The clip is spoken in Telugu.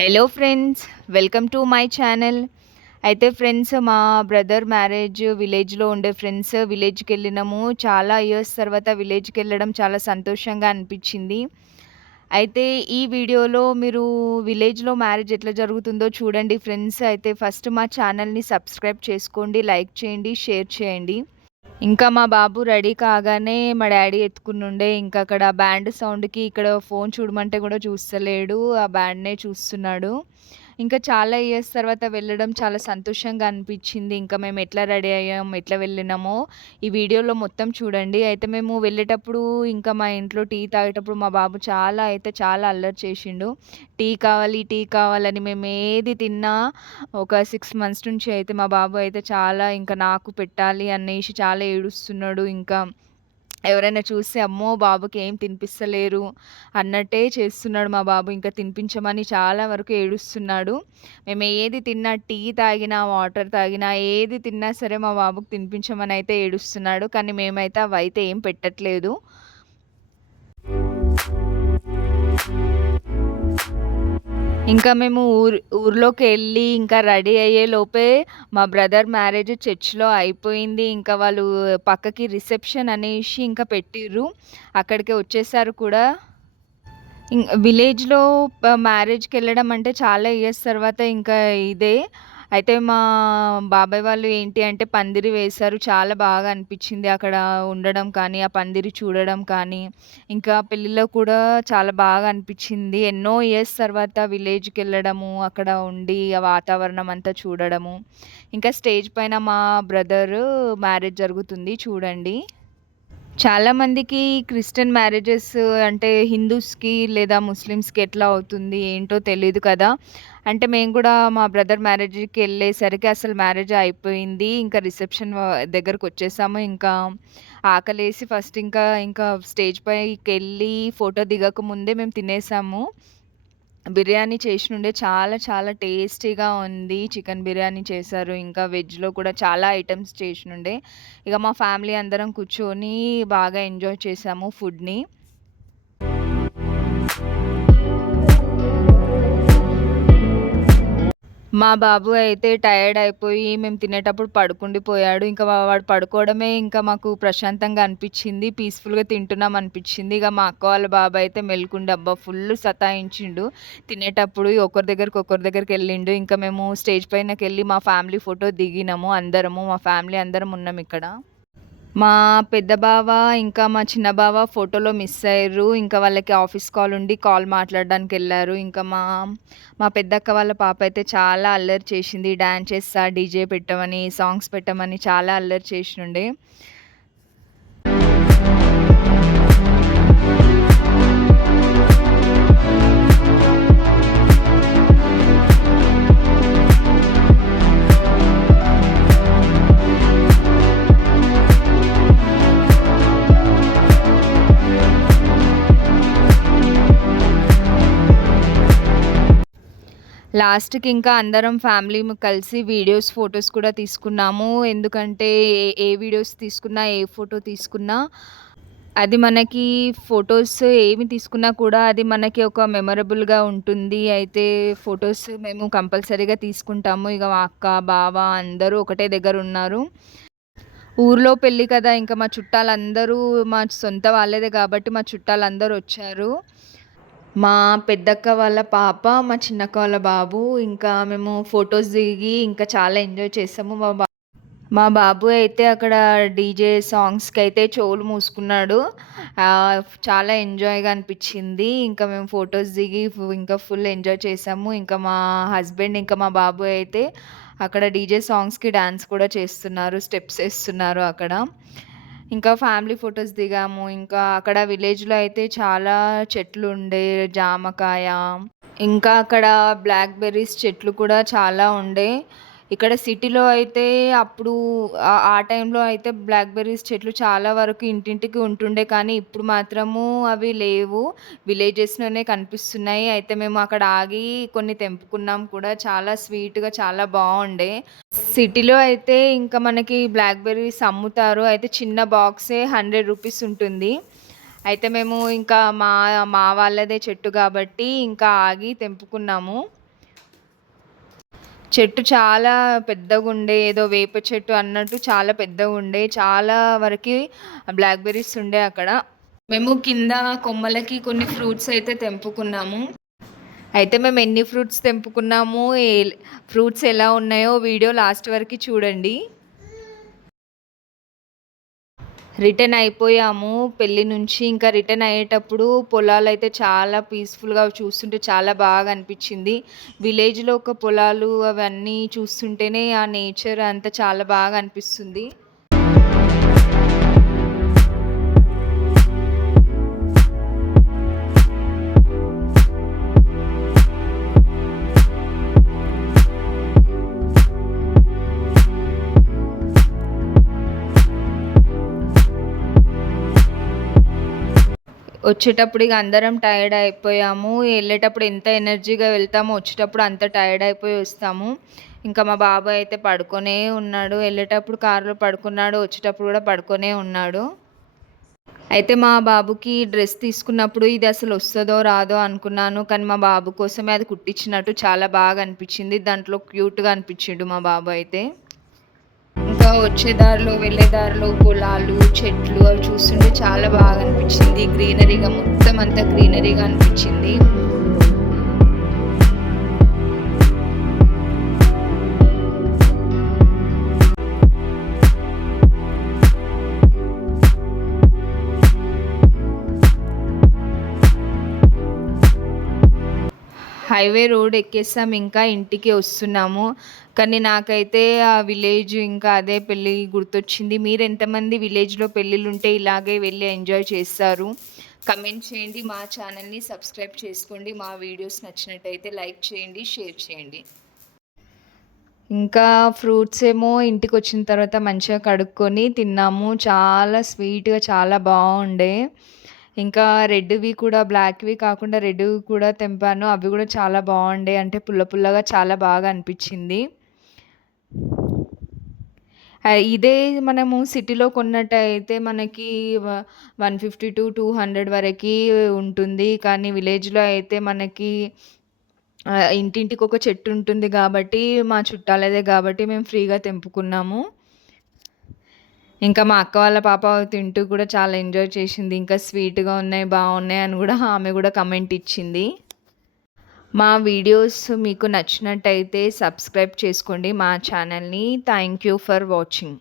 Hello friends, welcome to my channel. అయితే ఫ్రెండ్స్, మా బ్రదర్ మ్యారేజ్ విలేజ్‌లో ఉండే ఫ్రెండ్స్ విలేజ్‌కెళ్ళినాము. చాలా ఇయర్స్ తర్వాత విలేజ్‌కెళ్ళడం చాలా సంతోషంగా అనిపిచ్చింది. అయితే ఈ వీడియోలో మీరు విలేజ్‌లో మ్యారేజ్ ఎట్లా జరుగుతుందో చూడండి ఫ్రెండ్స్. అయితే ఫస్ట్ మా ఛానల్‌ని సబ్స్క్రైబ్ చేసుకోండి, లైక్ చేయండి, షేర్ చేయండి. ఇంకా మా బాబు రెడీ కాగానే మా డ్యాడీ ఎత్తుకునుండే ఇంకక్కడ బ్యాండ్ సౌండ్‌కి ఇక్కడ ఫోను చూడమంటే గూడా చూస్తలేడు. ఆ బ్యాండ్‌నే చూస్తున్నాడు. ఇంకా చాలా ఇయర్స్ తర్వాత వెళ్ళడం చాలా సంతోషంగా అనిపిచ్చింది. ఇంకా మేము ఎట్లా రెడీ అయ్యాం, ఎట్లా వెళ్ళినామో ఈ వీడియోలో మొత్తం చూడండి. అయితే మేము వెళ్ళేటప్పుడు ఇంకా మా ఇంట్లో టీ తాగేటప్పుడు మా బాబు చాలా అల్లరి చేసిండు. టీ కావాలి, టీ కావాలని మేమేది తిన్నా ఒక 6 మంత్స్ నుంచి అయితే మా బాబు అయితే చాలా ఇంకా నాకు పెట్టాలి అనేసి చాలా ఏడుస్తున్నాడు. ఇంకా ఎవరైనా చూస్తే అమ్మో! బాబుకి ఏం తినిపిస్తలేరు అన్నట్టే చేస్తున్నాడు మా బాబు. ఇంకా తినిపించమని చాలా వరకు ఏడుస్తున్నాడు. మేము ఏది తిన్నా, టీ తాగినా, వాటర్ తాగినా, ఏది తిన్నా సరే మా బాబుకి తినిపించమని అయితే ఏడుస్తున్నాడు. కానీ మేమైతే అవైతే ఏం పెట్టట్లేదు. ఇంకా మేము ఊర్లోకెళ్ళి ఇంకా రెడీ అయ్యేలోపే మా బ్రదర్ మ్యారేజ్ చర్చ్‌లో అయిపోయింది. ఇంకా వాళ్ళు పక్కకి రిసెప్షన్ అనేసి ఇంకా పెట్టిర్రు. అక్కడికే వచ్చేసారు కూడా. విలేజ్‌లో మ్యారేజ్‌కెళ్ళడం అంటే చాలా ఇయర్స్ తర్వాత ఇంకా ఇదే. అయితే మా బాబాయ్ వాళ్ళు ఏంటి అంటే పందిరి వేశారు. చాలా బాగా అనిపిచ్చింది అక్కడ ఉండడం కానీ, ఆ పందిరి చూడడం కానీ, ఇంకా పెళ్ళిలో కూడా చాలా బాగా అనిపిచ్చింది. ఎన్నో ఇయర్స్ తర్వాత విలేజ్‌కెళ్ళడము, అక్కడ ఉండి ఆ వాతావరణం అంతా చూడడము. ఇంకా స్టేజ్ పైన మా బ్రదరు మ్యారేజ్ జరుగుతుంది చూడండి. చాలామందికి క్రిస్టియన్ మ్యారేజెస్ అంటే హిందూస్‌కి లేదా ముస్లిమ్స్‌కి ఎట్లా అవుతుంది ఏంటో తెలీదు కదా! అంటే మేము కూడా మా బ్రదర్ మ్యారేజ్‌కెళ్ళేసరికి అసలు మ్యారేజ్ అయిపోయింది. ఇంకా రిసెప్షన్ దగ్గరకొచ్చేసాము. ఇంకా ఆకలేసి ఫస్ట్ ఇంకా స్టేజ్ పైకెళ్ళి ఫోటో దిగక ముందే మేము తినేసాము. బిర్యానీ చేసినుండే చాలా టేస్టీగా ఉంది. చికెన్ బిర్యానీ చేశారు. ఇంకా వెజ్‌లో కూడా చాలా ఐటెమ్స్ చేసినుండే. ఇగ మా ఫ్యామిలీ అందరం కూర్చొని బాగా ఎంజాయ్ చేశాము ఫుడ్‌ని. మా బాబు అయితే టైర్డ్ అయిపోయి మేము తినేటప్పుడు పడుకుండిపోయాడు. ఇంకా వాడు పడుకోవడమే ఇంకా మాకు ప్రశాంతంగా అనిపిచ్చింది. పీస్‌ఫుల్‌గా తింటున్నాం అనిపిచ్చింది. ఇగ మా అక్క వాళ్ళ బాబు అయితే మెలుకుండి అబ్బా! ఫుల్లు సతాయించిండు. తినేటప్పుడు ఒకరి దగ్గరికెళ్ళిండు. ఇంకా మేము స్టేజ్ పైనకెళ్ళి మా ఫ్యామిలీ ఫోటో దిగినాము అందరము. మా ఫ్యామిలీ అందరం ఉన్నామిక్కడ. మా పెద్ద బావ, ఇంకా మా చిన్న బావ ఫోటోలో మిస్ అయ్యిర్రు. ఇంకా వాళ్ళకి ఆఫీస్ కాల్ ఉండి కాల్ మాట్లాడడానికెళ్లారు. ఇంకా మా పెద్దక్క వాళ్ళ పాప అయితే చాలా అల్లరి చేసింది. డాన్స్ చేస్తా, డీజే పెట్టమని, సాంగ్స్ పెట్టమని చాలా అల్లరి చేసినుండే. లాస్ట్‌కి ఇంకా అందరం ఫ్యామిలీ కలిసి వీడియోస్, ఫోటోస్ కూడా తీసుకున్నాము. ఎందుకంటే ఏ వీడియోస్ తీసుకున్నా, ఏ ఫోటో తీసుకున్నా అది మనకి ఫోటోస్ ఏమి తీసుకున్నా కూడా అది మనకి ఒక మెమరబుల్‌గా ఉంటుంది. అయితే ఫోటోస్ మేము కంపల్సరీగా తీసుకుంటాము. ఇగ మా అక్క, బావ అందరూ ఒకటే దగ్గరున్నారు. ఊర్లో పెళ్లి కదా! ఇంకా మా చుట్టాలందరూ మా సొంత వాళ్ళదే కాబట్టి మా చుట్టాలందరొచ్చారు. మా పెద్దక్క వాళ్ళ పాప, మా చిన్నక్క వాళ్ళ బాబు, ఇంకా మేము ఫోటోస్ దిగి ఇంకా చాలా ఎంజాయ్ చేసాము. మా బాబు అయితే అక్కడ డీజే సాంగ్స్‌కైతే చెవులు మూసుకున్నాడు. చాలా ఎంజాయ్‌గా అనిపిచ్చింది. ఇంకా మేము ఫోటోస్ దిగి ఇంకా ఫుల్ ఎంజాయ్ చేసాము. ఇంకా మా హస్బెండ్, ఇంకా మా బాబు అయితే అక్కడ డీజే సాంగ్స్‌కి డాన్స్ కూడా చేస్తున్నారు. స్టెప్స్ ఏస్తున్నారు అక్కడ. ఇంకా ఫ్యామిలీ ఫోటోస్ దిగాము. ఇంకా అక్కడ విలేజ్‌లో అయితే చాలా చెట్లుండే, జామకాయ, ఇంకా అక్కడ బ్లాక్ బెర్రీస్ చెట్లు కూడా చాలా ఉండే. ఇక్కడ సిటీలో అయితే అప్పుడు ఆ టైంలో అయితే బ్లాక్ బెర్రీస్ చెట్లు చాలా వరకు ఇంటింటికి ఉంటుండే. కానీ ఇప్పుడు మాత్రము అవి లేవు. విలేజెస్‌లోనే కనిపిస్తున్నాయి. అయితే మేము అక్కడ ఆగి కొన్ని తెంపుకున్నాం కూడా. చాలా స్వీట్‌గా చాలా బావుండే. సిటీలో అయితే ఇంకా మనకి బ్లాక్ బెర్రీస్ అమ్ముతారు. అయితే చిన్న బాక్సే రూ. 100 ఉంటుంది. అయితే మేము ఇంకా మా మా వాళ్ళదే చెట్టు గాబట్టి ఇంకా ఆగి తెంపుకున్నాము. చెట్టు చాలా పెద్దగుండే. ఏదో వేప చెట్టు అన్నట్టు చాలా పెద్దగుండే. చాలా వరకి బ్లాక్‌బెర్రీస్ ఉండే అక్కడ. మేము కింద కొమ్మలకి కొన్ని ఫ్రూట్స్ అయితే తెంపుకున్నాము. అయితే మేము ఎన్ని ఫ్రూట్స్ తెంపుకున్నాము, ఫ్రూట్స్ ఎలా ఉన్నాయో వీడియో లాస్ట్ వరకి చూడండి. రిటర్న్ అయిపోయాము పెళ్లి నుంచి. ఇంకా రిటర్న్ అయ్యేటప్పుడు పొలాలైతే చాలా పీస్‌ఫుల్‌గా చూస్తుంటే చాలా బాగా అనిపిచ్చింది. విలేజ్‌లో ఒక పొలాలు అవన్నీ చూస్తుంటేనే ఆ నేచర్ అంతా చాలా బాగా అనిపిస్తుంది. వచ్చేటప్పుడు ఇగ అందరం టైర్డ్ అయిపోయాము. ఎళ్ళేటప్పుడు ఎంత ఎనర్జీగా వెళ్తామో, వచ్చేటప్పుడు అంత టైర్డ్ అయిపోయి వస్తాము. ఇంకా మా బాబాయ్ అయితే పడుకొనే ఉన్నాడు. ఎళ్ళేటప్పుడు కార్‌లో పడుకున్నాడు. వచ్చేటప్పుడు కూడా పడుకొనే ఉన్నాడు. అయితే మా బాబుకి డ్రెస్ తీసుకున్నప్పుడు ఇది అసలు వస్తదో రాదో అనుకున్నాను. కానీ మా బాబు కోసమే అది కుట్టించినట్టు చాలా బాగా అనిపిచ్చింది. దాంట్లో క్యూట్‌గా అనిపిచ్చిండు మా బాబు అయితే. ఇంకా వచ్చే దారిలో, వెళ్ళే దారిలో పొలాలు, చెట్లు అవి చూస్తుంటే చాలా బాగా అనిపిచ్చింది. గ్రీనరీగా మొత్తం అంతా గ్రీనరీగా అనిపిచ్చింది. హైవే రోడ్ ఎక్కేసాం. ఇంకా ఇంటికి వస్తున్నాము. కానీ నాకైతే ఆ విలేజ్ ఇంకా అదే పెళ్లి గుర్తొచ్చింది. మీరెంతమంది విలేజ్‌లో పెళ్ళిళ్ళుంటే ఇలాగే వెళ్లి ఎంజాయ్ చేస్తారు? కమెంట్ చేయండి. మా ఛానల్‌ని సబ్స్క్రైబ్ చేసుకోండి. మా వీడియోస్ నచ్చినట్టయితే లైక్ చేయండి, షేర్ చేయండి. ఇంకా ఫ్రూట్స్ ఏమో ఇంటికొచ్చిన తర్వాత మంచిగా కడుక్కొని తిన్నాము. చాలా స్వీట్‌గా చాలా బావుండే. ఇంకా రెడ్‌వి కూడా బ్లాక్‌వి కాకుండా రెడ్‌వి కూడా తెంపాను. అవి గూడా చాలా బావుండే. అంటే పుల్ల పుల్లగా చాలా బాగా అనిపిచ్చింది. ఇదే మనము సిటీలో కొన్నట్టయితే మనకి 150-200 వరకి ఉంటుంది. కానీ విలేజ్‌లో అయితే మనకి ఇంటింటికొక చెట్టుంటుంది గాబట్టి, మా చుట్టాలదే గాబట్టి మేము ఫ్రీగా తెంపుకున్నాము. ఇంకా మా అక్క వాళ్ళ పాప తింటూ కూడా చాలా ఎంజాయ్ చేసింది. ఇంకా స్వీట్‌గా ఉన్నాయి, బావున్నాయి అని గూడా ఆమె గూడా కమెంట్ ఇచ్చింది. మా వీడియోస్ మీకు నచ్చినట్టయితే సబ్స్క్రైబ్ చేసుకోండి మా ఛానల్‌ని. Thank you for watching.